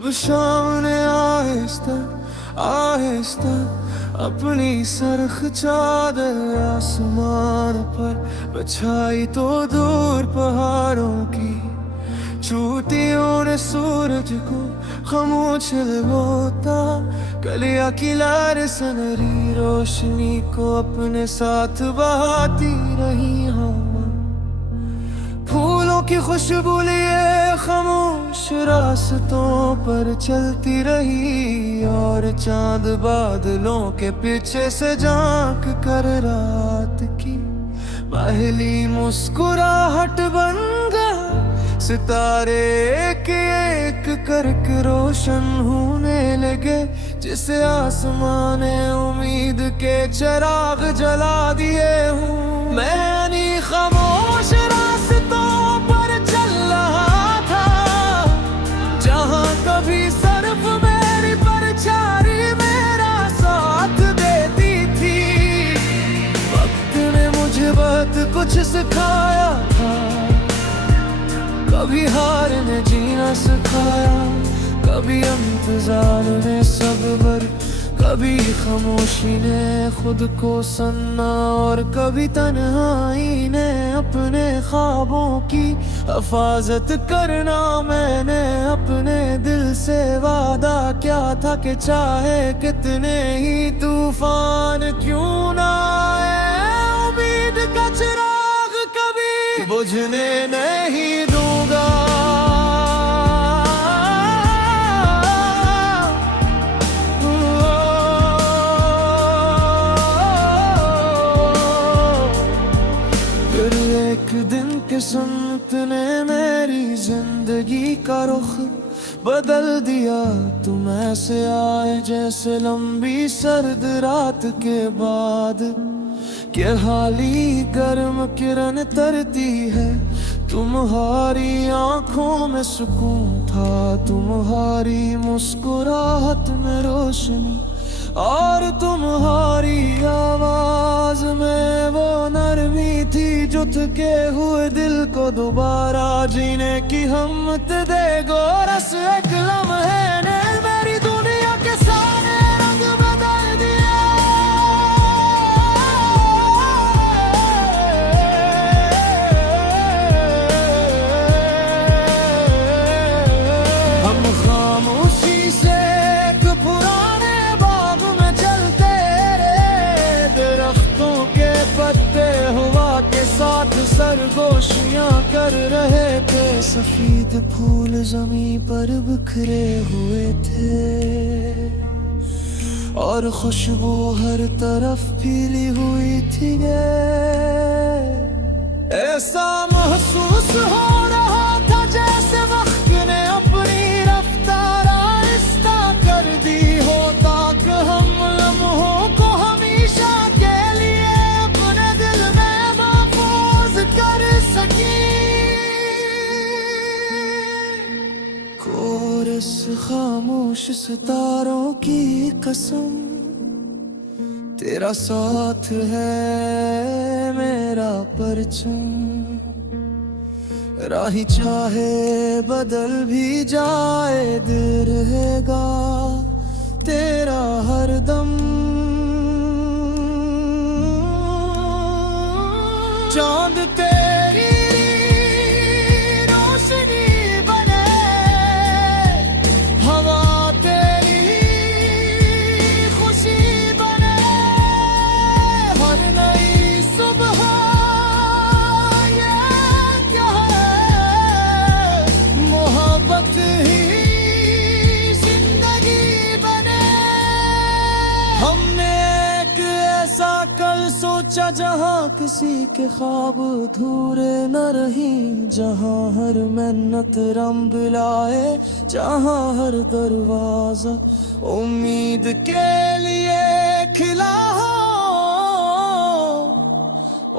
अब शाम ने आहिस्ता आहिस्ता अपनी सरख चादर आसमान पर बिछाई तो दूर पहाड़ों की चोटियों ने सूरज को खामोश लगोता कलिया की लार सनरी रोशनी को अपने साथ बहाती रही हवा फूलों की खुशबू लिए खामोश रास्तों पर चलती रही और चांद बादलों के पीछे से झांक कर रात की पहली मुस्कुराहट बन गया सितारे एक करके रोशन होने लगे जिसे आसमान ने उम्मीद के चिराग जला दिए हूँ मैं खामोश रास्तों पर चल रहा था जहाँ कभी सिर्फ मेरी परछाई मेरा साथ देती थी वक्त ने मुझे बहुत कुछ सिखाया था कभी हार ने जीना सिखाया कभी इंतजार ने सब्र कभी खामोशी ने खुद को सन्ना और कभी तन्हाई ने अपने ख्वाबों की हिफाजत करना मैंने अपने दिल से वादा क्या था कि चाहे कितने ही तूफान क्यों ना आए उम्मीद का चिराग कभी बुझने नहीं दूंगा किस्मत ने मेरी जिंदगी का रुख बदल दिया तुम ऐसे आए जैसे लंबी सर्द रात के बाद के हाली गर्म किरण तरती है तुम्हारी आंखों में सुकून था तुम्हारी मुस्कुराहट में रोशनी और तुम्हारी आवाज में वो नरमी थी जो थके हुए दिल को दोबारा जीने की हिम्मत दे गोरस एक लम्हे ने मेरी दुनिया के सारे रंग बदल दिए हम खामोशी से एक पुराने बाग में चलते रहे दरख्तों के पत्ते हुआ के साथ सरगोशियां कर रहे थे सफेद फूल जमीन पर बिखरे हुए थे और खुशबू हर तरफ फैली हुई थी ऐसा महसूस हो रहा था जैसे वक्त ने अपनी रफ्तार आहिस्ता कर दी हो ताकि हम लम्हों को हमेशा के लिए अपने दिल में महफूज कर सके कोरस खामोश सितारों की कसम तेरा साथ है मेरा परचम राही चाहे बदल भी जाए दिल रहेगा तेरा हरदम चांद तेरी रोशनी बने हवा तेरी खुशी बने हर नई सुबह ये क्या है मोहब्बत ही जिंदगी बने हमने एक ऐसा कल सोचा जहाँ किसी के ख्वाब अधूरे न रही जहाँ हर मेहनत रंग लाए जहाँ हर दरवाजा उम्मीद के लिए खिला हो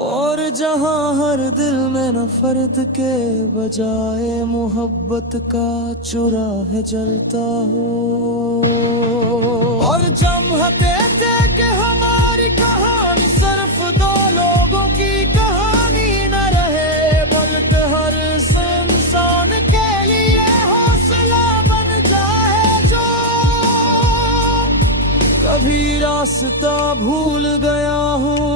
और जहाँ हर दिल में नफरत के बजाय मोहब्बत का चुराह जलता हो और जमहते थे कि हमारी कहानी सिर्फ दो लोगों की कहानी न रहे बल्कि हर इंसान के लिए हौसला बन जाए भी रास्ता भूल गया हूँ।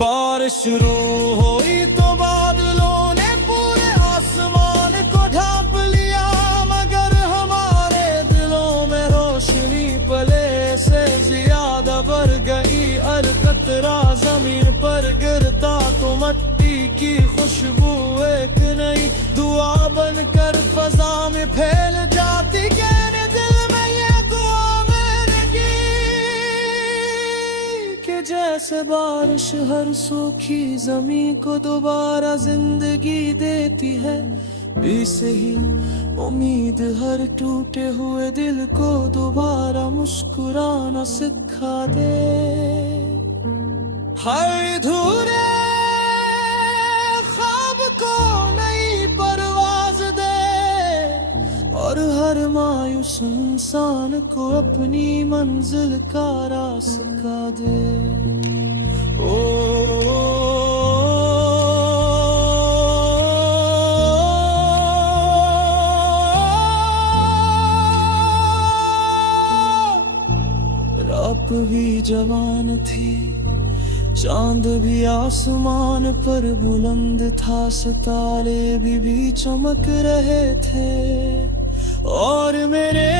बारिश शुरू हुई तो बादलों ने पूरे आसमान को ढांप लिया, मगर हमारे दिलों में रोशनी पले से ज्यादा बढ़ गई। हर कतरा जमीन पर गिरता तो मट्टी की खुशबू एक नई दुआ बनकर फजा में फैल जाती। कहने दिल में ये दुआ मैंने की कि जैसे बारिश हर सूखी जमीन को दोबारा जिंदगी देती है, ऐसे ही उम्मीद हर टूटे हुए दिल को दोबारा मुस्कुराना सिखा दे। हर अधूरे ख्वाब को नई परवाज दे और हर मायूस इंसान को अपनी मंजिल का रास्ता दे। ओ रात भी जवान थी, चांद भी आसमान पर बुलंद था, सितारे भी चमक रहे थे और मेरे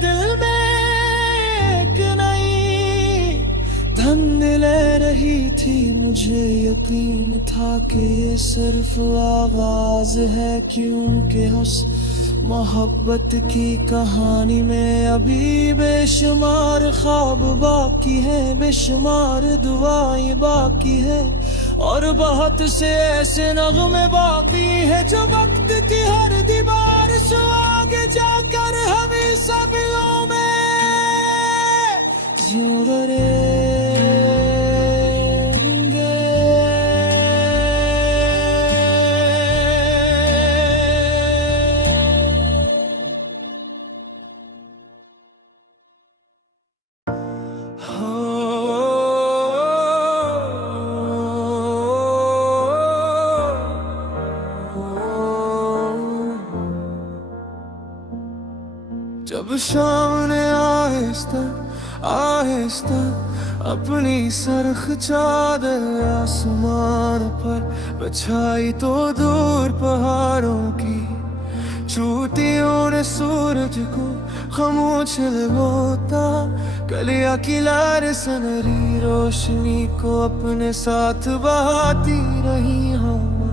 दिल में एक नई धुन ले रही थी। मुझे यकीन था कि ये सिर्फ आगाज है, क्योंकि उस मोहब्बत की कहानी में अभी बेशुमार ख्वाब बाकी है, बेशुमार दुआएं बाकी है और बहुत से ऐसे नगमे बाकी है जो वक्त की हर दीवार से आगे जाकर हमें सदियों में जियो रहेंगे। जब शाम ने आहिस्ता आहिस्ता अपनी सरख चादर आसमान पर बिछाई तो दूर पहाड़ों की चोटियों ने सूरज को खामोश लगोता। कलिया की लार सनरी रोशनी को अपने साथ बहाती रही हवा,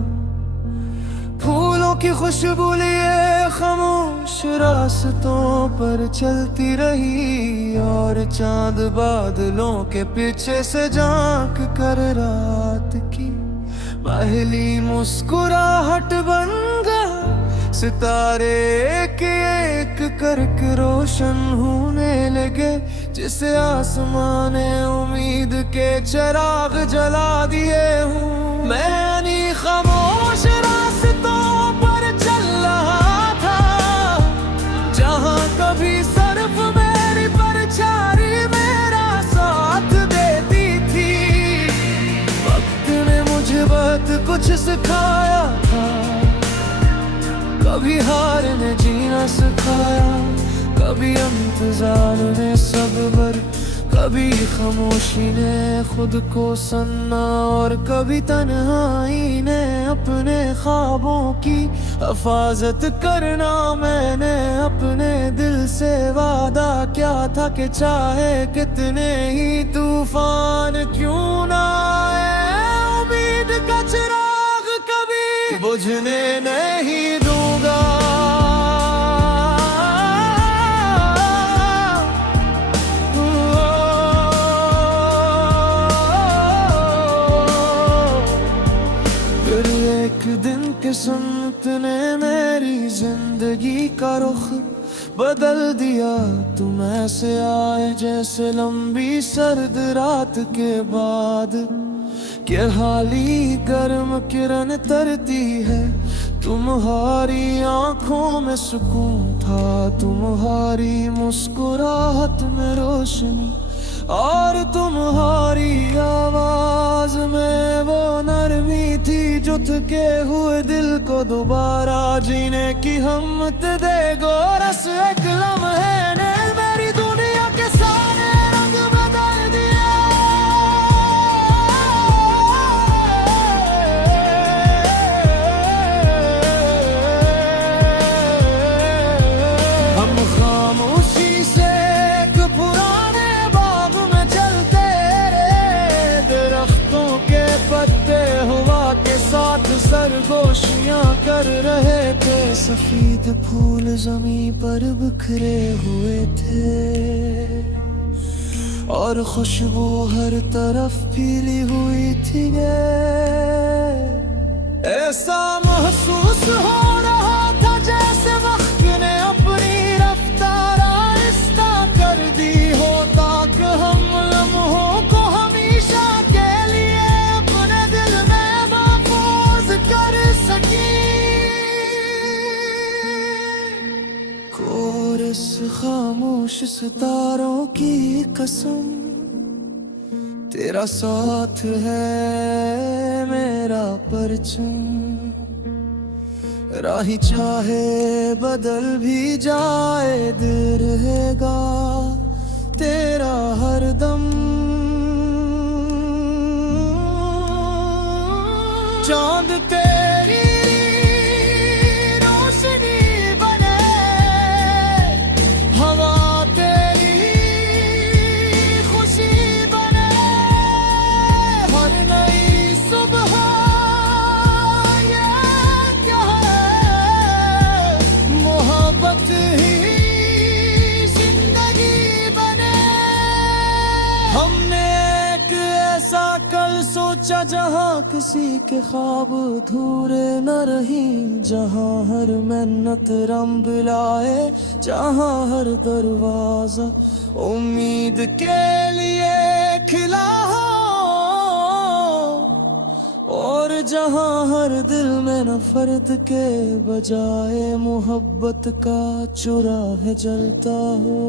फूलों की खुशबू लिए खामोश रास्तों पर चलती रही और चांद बादलों के पीछे से झांक कर रात की पहली मुस्कुराहट बन गया। सितारे एक एक करके रोशन होने लगे, जिसे आसमान ने उम्मीद के चिराग जला दिए हूँ। मैंने खामोश रास्तों पर चल रहा था, जहाँ कभी सिर्फ मेरी परछाई मेरा साथ देती थी। वक्त ने मुझे बहुत कुछ सिखाया था, कभी हार ने जीना सिखाया, कभी इंतजार ने सब्र, कभी खामोशी ने खुद को सुनना और कभी तन्हाई ने अपने ख्वाबों की हिफाजत करना। मैंने अपने दिल से वादा क्या था कि चाहे कितने ही तूफान क्यों ना आए, उम्मीद का चिराग कभी बुझने नहीं दूंगा। किस्मत ने मेरी जिंदगी का रुख बदल दिया। तुम ऐसे आए जैसे लंबी सर्द रात के बाद के हाली गर्म किरण तरती है। तुम्हारी आंखों में सुकून था, तुम्हारी मुस्कुराहट में रोशनी और तुम्हारी आवाज में वो नरमी थी जो थके हुए दिल को दोबारा जीने की हिम्मत दे गो रस एक लम्हे ने मेरी दुनिया के सारे रंग बदल दिए। हम खामोशी से एक पुराने बाग में चलते रहे, दरख्तों के पत्ते हवा के साथ सरगोशियां कर रहे थे। सफेद फूल जमीन पर बिखरे हुए थे और खुशबू हर तरफ फैली हुई थी। ऐसा महसूस हो रहा था जैसे वक्त ने अपनी रफ्तार आहिस्ता कर दी हो, ताकि हम लम्हों को हमेशा के लिए अपने दिल में महफूज कर सके। कोरस खामोश सितारों की कसम, तेरा साथ है मेरा परचम। राही चाहे बदल भी जाए, दिल रहेगा तेरा हरदम। चांद तेरी रोशनी बने, हवा तेरी खुशी बने, हर नई सुबह ये क्या है, मोहब्बत ही जिंदगी बने। हमने एक ऐसा कल सोचा जहाँ किसी के ख्वाब अधूरे न रही, जहाँ हर मेहनत रंग लाए, जहाँ हर दरवाजा उम्मीद के लिए खिला हो, और जहाँ हर दिल में नफरत के बजाय मोहब्बत का चुराह जलता हो।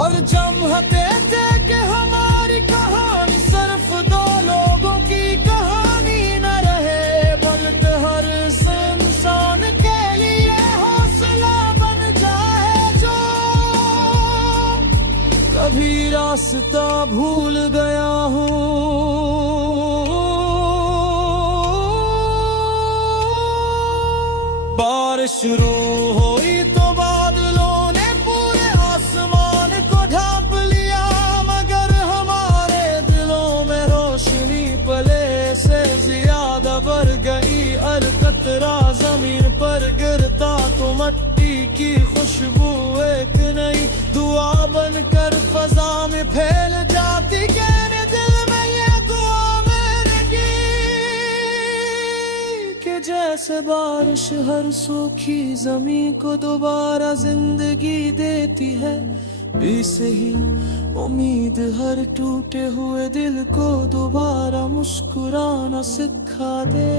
और जमहते थे कि हमारी कहानी सिर्फ दो लोगों की कहानी न रहे, बल्कि हर इंसान के लिए हौसला बन जाए जो कभी रास्ता भूल गया हूँ। बारिश शुरू हुई तो बादलों ने पूरे आसमान को ढांप लिया, मगर हमारे दिलों में रोशनी पले से ज्यादा बढ़ गई। हर कतरा जमीन पर गिरता तो मट्टी की खुशबू एक नई दुआ बनकर फजा में फैल जाती। कहने दिल में ये दुआ मेरे की कि जैसे बारिश हर सूखी जमीन को दोबारा जिंदगी देती है, वैसे ही उम्मीद हर टूटे हुए दिल को दोबारा मुस्कुराना सिखा दे।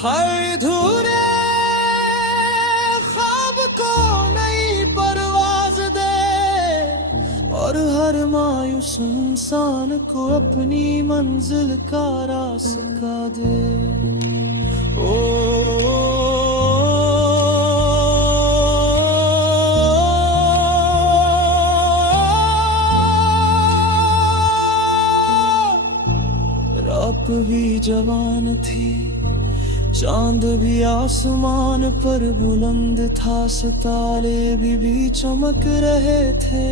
हर अधूरे ख्वाब को नई परवाज दे, और हर मायूस इंसान को अपनी मंजिल का रास्ता दे। रात भी जवान थी, चांद भी आसमान पर बुलंद था, सितारे भी चमक रहे थे,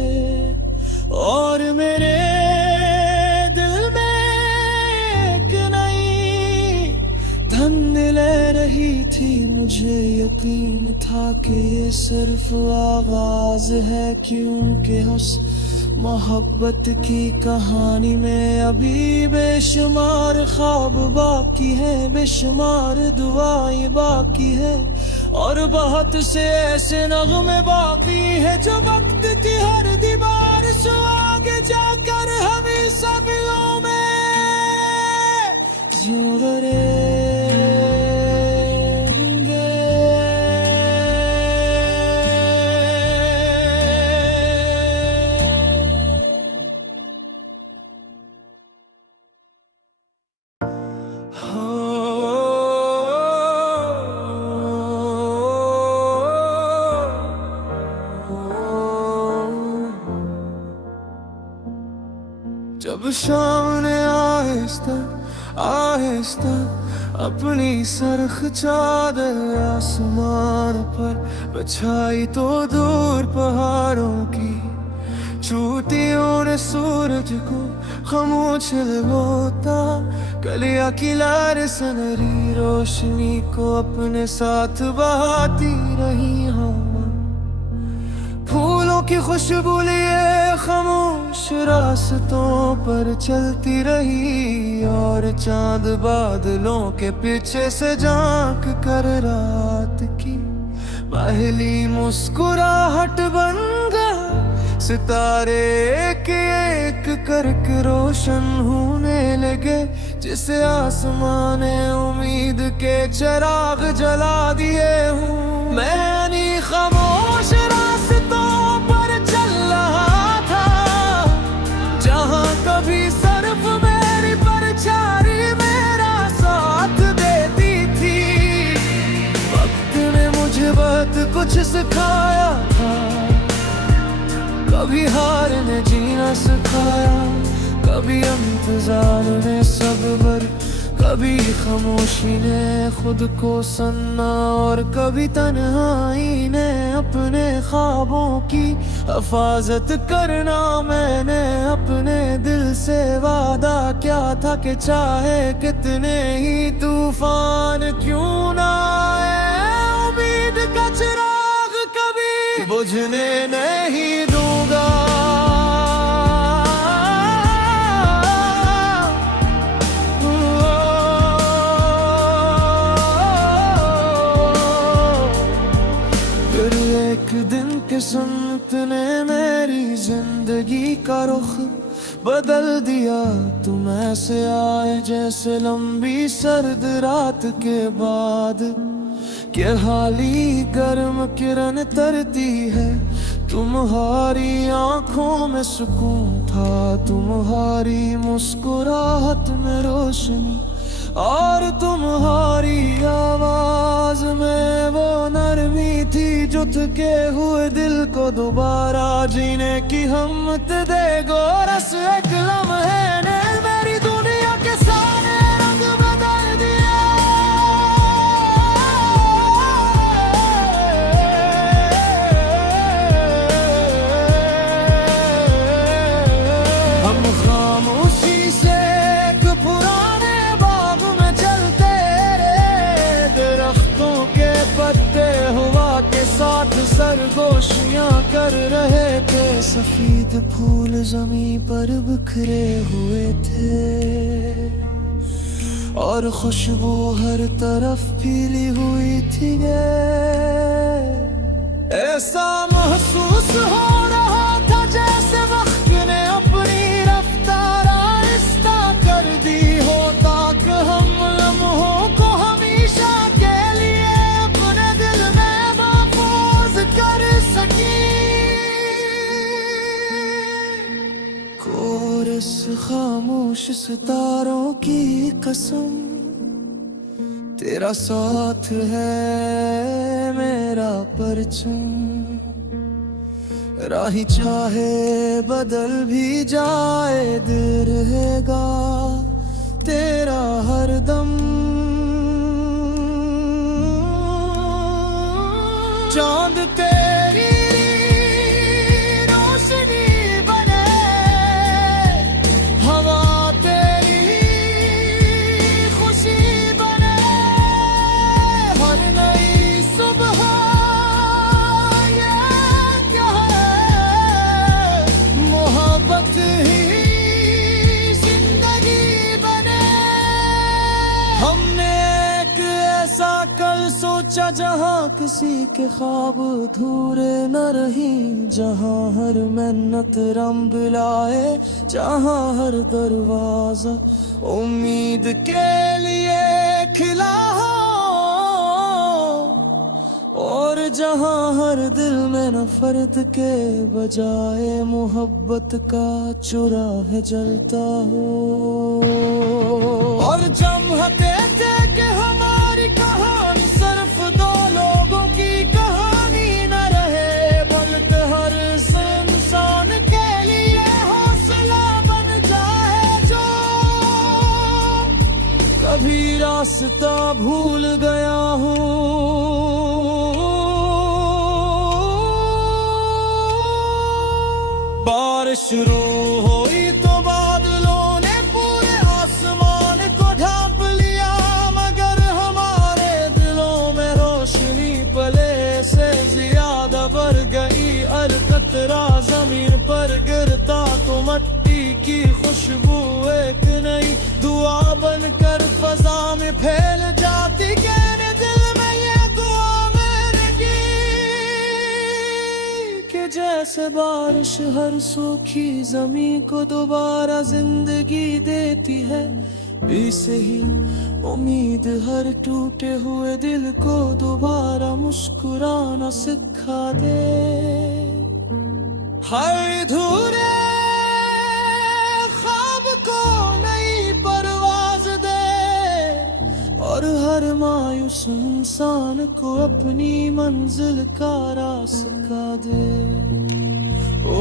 और मेरे दिल में एक नई धुन ले रही थी। मुझे यकीन था कि ये सिर्फ आगाज है, क्योंकि उस मोहब्बत की कहानी में अभी बेशुमार ख्वाब बाकी है, बेशुमार दुआएं बाकी है, और बहुत से ऐसे नगमे बाकी है जो वक्त की हर दीवार से आगे जाकर हमें सदियों में जियो रहेंगे। हो अब शाम ने आहिस्ता आहिस्ता अपनी सरख चादर आसमान पर बिछाई तो दूर पहाड़ों की चोटियों ने सूरज को खामोश लगोता कलिया की लार सनरी रोशनी को अपने साथ बहाती रही हवा फूलों की खुशबू लिए खामोश रास्तों पर चलती रही और चांद बादलों के पीछे से झांक कर रात की पहली मुस्कुराहट बन गया सितारे एक करके रोशन होने लगे जिसे आसमान ने उम्मीद के चिराग जला दिए हूँ मैं खामोश रास्तों पर चल रहा था जहाँ कभी सिर्फ मेरी परछाई मेरा साथ देती थी वक्त ने मुझे बहुत कुछ सिखाया था कभी हार ने जीना सिखाया कभी इंतजार ने सब्र कभी खामोशी ने खुद को सन्ना और कभी तन्हाई ने अपने ख्वाबों की हिफाजत करना मैंने अपने दिल से वादा क्या था कि चाहे कितने ही तूफान क्यों ना आए उम्मीद का चिराग कभी बुझने नहीं दूंगा किस्मत ने मेरी जिंदगी का रुख बदल दिया तुम ऐसे आए जैसे लंबी सर्द रात के बाद के हाली गर्म किरण तरती है तुम्हारी आंखों में सुकून था तुम्हारी मुस्कुराहट में रोशनी और तुम्हारी आवाज में वो नरमी थी जो थके हुए दिल को दोबारा जीने की हिम्मत देगो रस एक लम्हे ने मेरी दुनिया के सारे रंग बदल दिए हम खामोशी से एक पुराने बाग में चलते रहे दरख्तों के पत्ते हुआ के साथ सरगोशियां कर रहे थे सफेद फूल जमीन पर बिखरे हुए थे और खुशबू हर तरफ फैली हुई थी ऐसा महसूस हो रहा था जैसे वक्त ने अपनी रफ्तार आहिस्ता कर दी हो ताकि हम लम्हों को हमेशा के लिए अपने दिल में महफूज कर सके कोरस खामोश सितारों की कसम तेरा साथ है मेरा परचम राही चाहे बदल भी जाए दिल रहेगा तेरा हरदम चांद तेरी रोशनी बने हवा तेरी खुशी बने हर नई सुबह ये क्या है मोहब्बत ही जिंदगी बने हमने एक ऐसा कल सोचा जहाँ किसी के ख्वाब अधूरे न रही जहाँ हर मेहनत रंग लाए जहाँ हर दरवाजा उम्मीद के लिए खिला हो और जहाँ हर दिल में नफरत के बजाय मोहब्बत का चुराह जलता हो और जमहते थे कि हमारी कहानी सिर्फ दो लोगों की कहानी न रहे बल्कि हर इंसान के लिए हौसला बन जाए रास्ता भूल गया हूँ। बारिश शुरू हुई तो बादलों ने पूरे आसमान को ढांप लिया, मगर हमारे दिलों में रोशनी पले से ज्यादा बढ़ गई। हर कतरा जमीन पर गिरता तो मट्टी की खुशबू एक नई दुआ बनकर फजा में फैल जाती। कहने दिल में ये दुआ मैंने की कि जैसे बारिश हर सूखी जमीन को दोबारा जिंदगी देती है, वैसे ही उम्मीद हर टूटे हुए दिल को दोबारा मुस्कुराना सिखा दे। हर अधूरे ख्वाब को नई परवाज दे और हर मायूस इंसान को अपनी मंजिल का रास्ता दे। ओ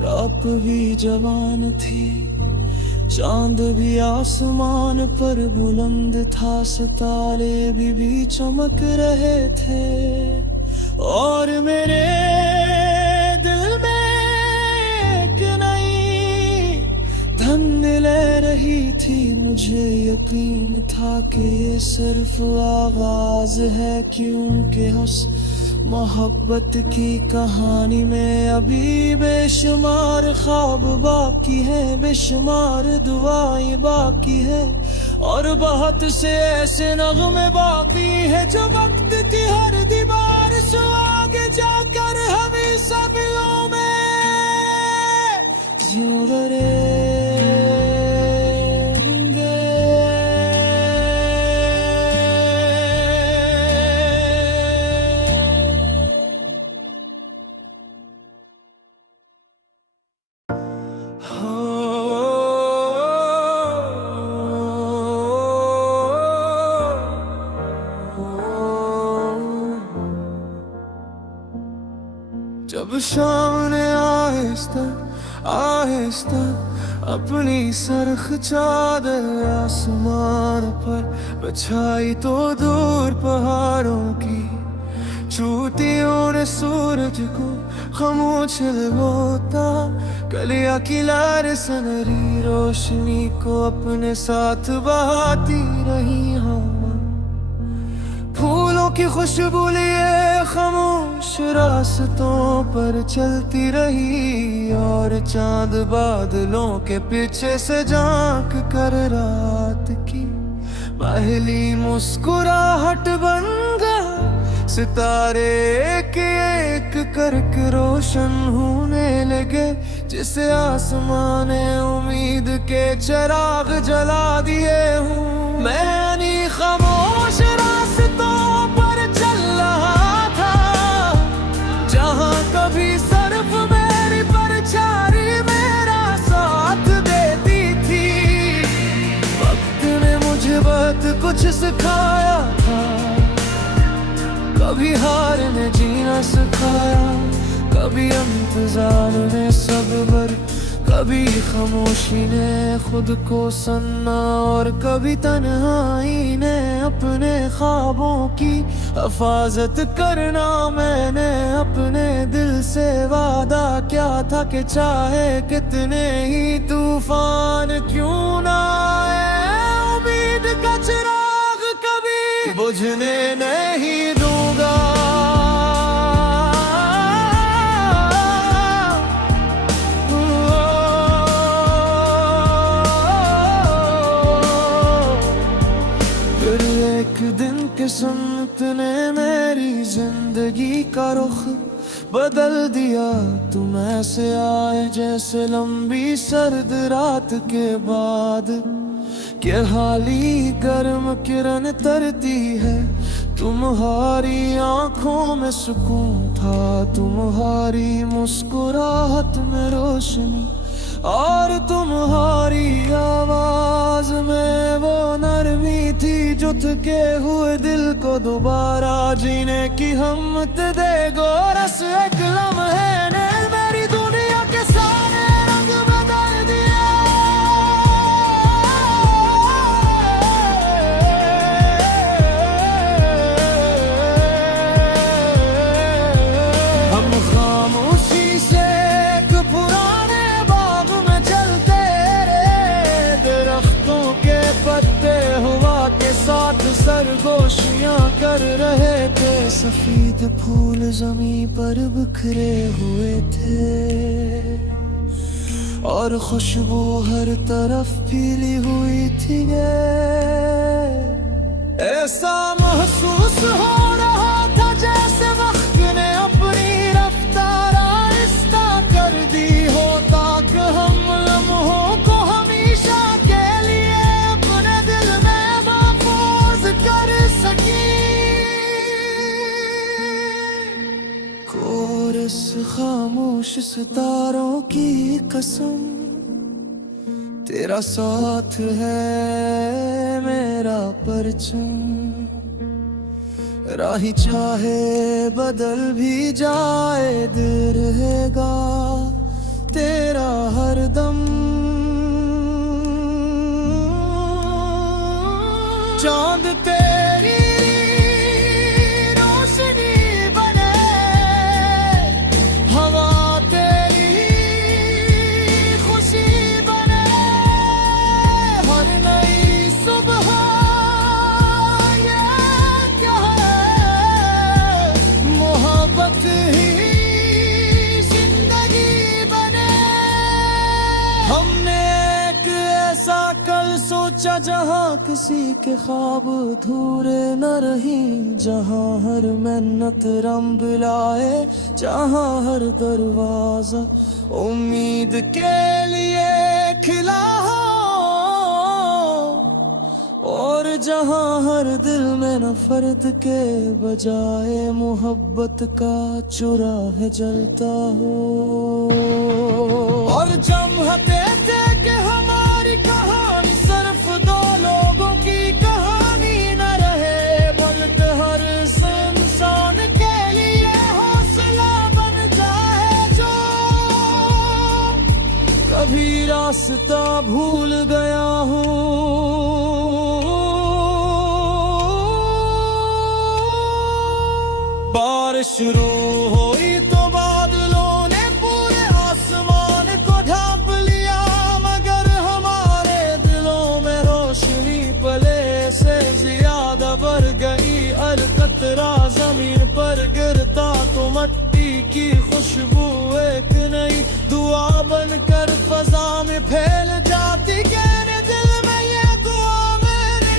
रात भी जवान थी, चांद भी आसमान पर बुलंद था, सितारे भी चमक रहे थे और मेरे दिल में एक नई धुन ले रही थी। मुझे यकीन था कि ये सिर्फ आगाज है, क्योंकि उस मोहब्बत की कहानी में अभी बेशुमार ख्वाब बाकी है, बेशुमार दुआएं बाकी है और बहुत से ऐसे नगमे बाकी है जो वक्त की हर दीवार से आगे जाकर हमें सदियों में यूं जब शाम ने आहिस्ता आहिस्ता अपनी सरख चादर आसमान पर बिछाई तो दूर पहाड़ों की चोटियों ने सूरज को खामोश लगोता। कलिया की लार सनरी रोशनी को अपने साथ बहाती रही हवा, फूलों की खुशबू लिए खामोश रास्तों पर चलती रही और चांद बादलों के पीछे से झांक कर रात की पहली मुस्कुराहट बन गया। सितारे एक एक करके रोशन होने लगे, जिसे आसमान ने उम्मीद के चिराग जला दिए हूँ। मैंने खामोश रास्तों पर चल रहा था, जहाँ कभी सिर्फ मेरी परछाई मेरा साथ देती थी। वक्त ने मुझे बहुत कुछ सिखाया था, कभी हार ने जीना सिखाया, कभी इंतजार ने सब्र, कभी खामोशी ने खुद को सुनना और कभी तन्हाई ने अपने ख्वाबों की हिफाजत करना। मैंने अपने दिल से वादा क्या था कि चाहे कितने ही तूफान क्यों ना आए, उम्मीद का चिराग कभी बुझने नहीं दूंगा। किस्मत ने मेरी जिंदगी का रुख बदल दिया। तुम ऐसे आए जैसे लंबी सर्द रात के बाद के हाली गर्म किरण तरती है। तुम्हारी आंखों में सुकून था, तुम्हारी मुस्कुराहट में रोशनी और तुम्हारी आवाज में वो नरमी थी जो थके हुए दिल को दोबारा जीने की हिम्मत दे गो। रस एक लम्हे ने मेरी दुनिया के सारे रंग बदल दिए। हम खामोशी से एक पुराने बाग में चलते रहे, दरख्तों के पत्ते हवा के साथ सरगोशियां कर रहे थे। सफेद फूल जमीन पर बिखरे हुए थे और खुशबू हर तरफ फैली हुई थी। ऐसा महसूस हो रहा था जैसे वक्त ने अपनी रफ्तार आहिस्ता कर दी हो, ताकि हम लम्हों को हमेशा के लिए अपने दिल में महफूज कर सके। कोरस खामोश सितारों की कसम, तेरा साथ है मेरा परचम। राही चाहे बदल भी जाए, दिल रहेगा तेरा हरदम। चांद तेरी रोशनी बने, हवा तेरी खुशी बने। हर नई सुबह ये क्या है, मोहब्बत ही जिंदगी बने। हमने एक ऐसा कल सोचा जहाँ किसी के ख्वाब अधूरे न रही, जहाँ हर मेहनत रंग लाए, जहाँ हर दरवाजा उम्मीद के लिए खिला हो, और जहाँ हर दिल में नफरत के बजाय मोहब्बत का चुराह जलता हो। और जमते थे कि हमारी कहानी सिर्फ दो लोगों की कहानी न रहे, बल्कि हर इंसान के लिए हौसला बन जाए जो कभी रास्ता भूल गया हूँ। बारिश शुरू हुई तो बादलों ने पूरे आसमान को ढांप लिया, मगर हमारे दिलों में रोशनी पले से ज्यादा बढ़ गई। हर कतरा जमीन पर गिरता तो मट्टी की खुशबू एक नई दुआ बनकर फजा में फैल जाती। कहने दिल में ये दुआ मेरे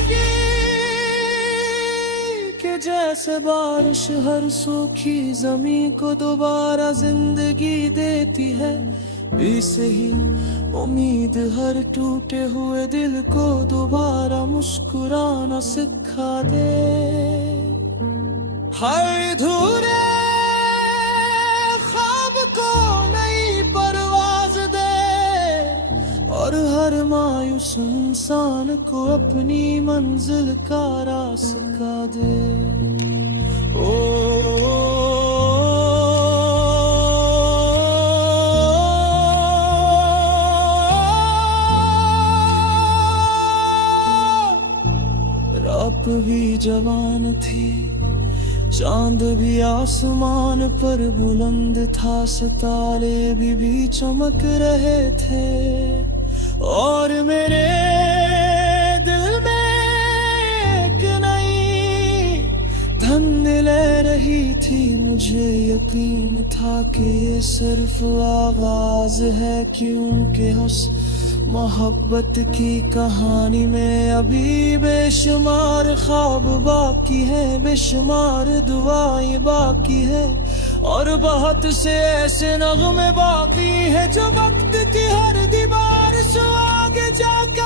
कि जैसे बारिश हर सूखी जमीन को दोबारा जिंदगी देती है, वैसे ही उम्मीद हर टूटे हुए दिल को दोबारा मुस्कुराना सिखा दे। हर अधूरे ख्वाब को नई परवाज दे, और हर मायूस इंसान को अपनी मंजिल का रास्ता दे। रात भी जवान थी, चांद भी आसमान पर बुलंद था, सितारे भी चमक रहे थे, और मेरे दिल में एक नई धुन ले रही थी। मुझे यकीन था कि ये सिर्फ आगाज है, क्योंकि उस मोहब्बत की कहानी में अभी बेशुमार ख्वाब बाकी है, बेशुमार दुआएं बाकी है, और बहुत से ऐसे नगमे बाकी है जो वक्त की हर दीवार से आगे जाके